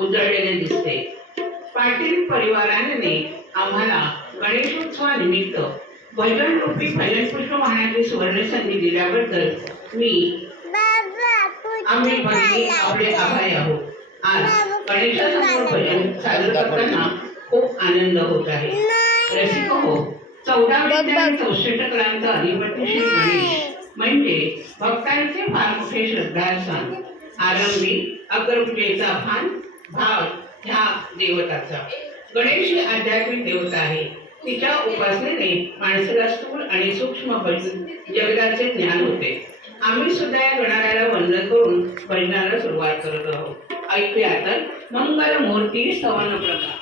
उजळलेले दिसते. पाटील परिवाराने आम्हाला गणेशोत्सवानिमित्त भजन रूपी भजन पुष्प वाहण्याची सुवर्ण संधी दिल्याबद्दल आम्ही भगिनी आपले आभारी आहोत. आज गणेशासमोर भजन सादर करताना खूप आनंद होत आहे. रसिक हो, 14 आणि 64 कलांचा अधिपती श्री गणेश म्हणजे भक्तांचे फार मोठे श्रद्धास्थान. आरंभी अगरपूजेचा भाव ह्या देवताचा. गणेश ही आध्यात्मिक देवता आहे. तिच्या उपासनेने माणसाला स्थूल आणि सूक्ष्म जगताचे ज्ञान होते. आम्ही सुद्धा या गणाऱ्याला वंदन करून भजनाला सुरुवात करत आहोत. ऐकूया तर मंगल मूर्ती स्तवन प्रभा.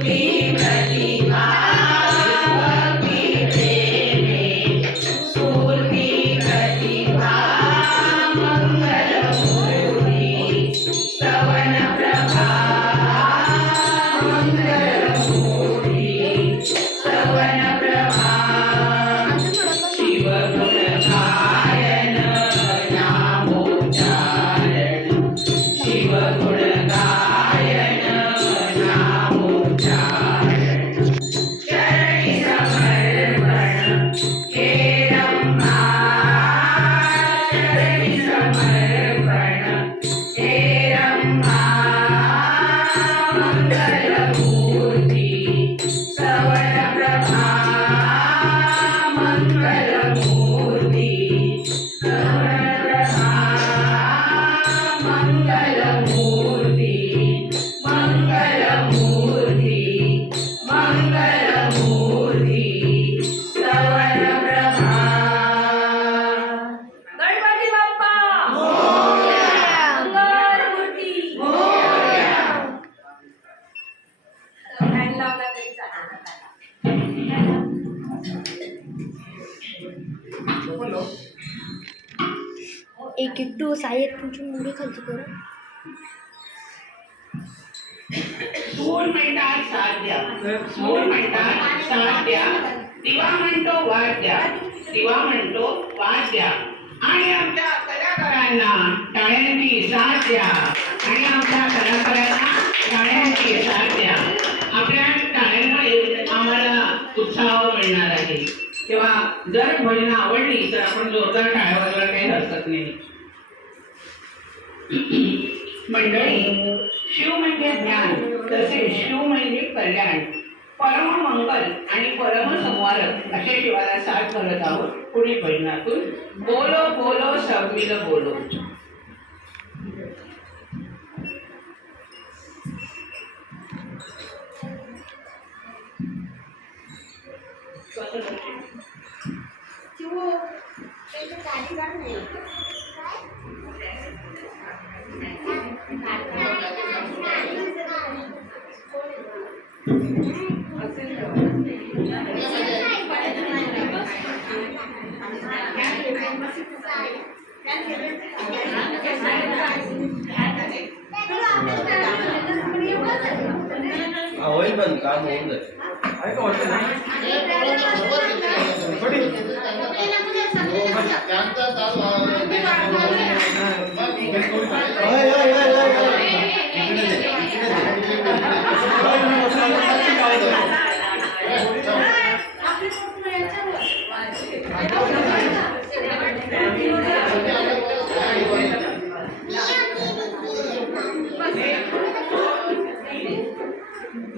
Be किट्टू साहेब तुमची मुंडी खालची करा. सूर म्हणतात साथ द्या, सूर म्हणतात साथ द्या, दिवा म्हणतो वाद द्या, दिवा म्हणतो वाद द्या. आणि आमच्या कलाकारांना टाळ्यांची साथ द्या, आणि आमच्या कलाकारांना टाळ्यांची साथ द्या. आपल्या टाळ्यांमुळे आम्हाला उत्साह मिळणार आहे. तेव्हा जर भजनं आवडली तर आपण जोरदार टाळ्या वाजवायला काही हरकत नाही. मंडळी, शिव म्हणजे ज्ञान, तसे शिव म्हणजे कल्याण, परम मंगल आणि परम संवारक असे शिवाला साथ करत आहोत पुढील भजनातून. बोलो बोलो सब मिल बोलो. होईल पण काम होऊन जाईल.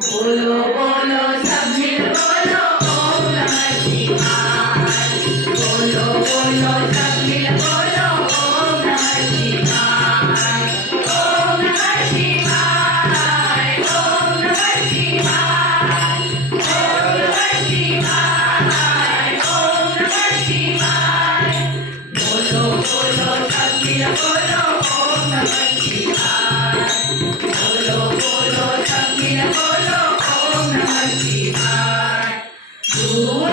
बोलो बोलो सब मिल बोलो ओम नमः शिवाय. बोलो बोलो सब मिल बोलो ओम नमः शिवाय. ओम नमः शिवाय. ओम नमः शिवाय. ओम नमः शिवाय. ओम नमः शिवाय. बोलो बोलो सब मिल बोलो ओम नमः शिवाय. बोलो बोलो सब मिल बोलो ओम नमः शिवाय. दूर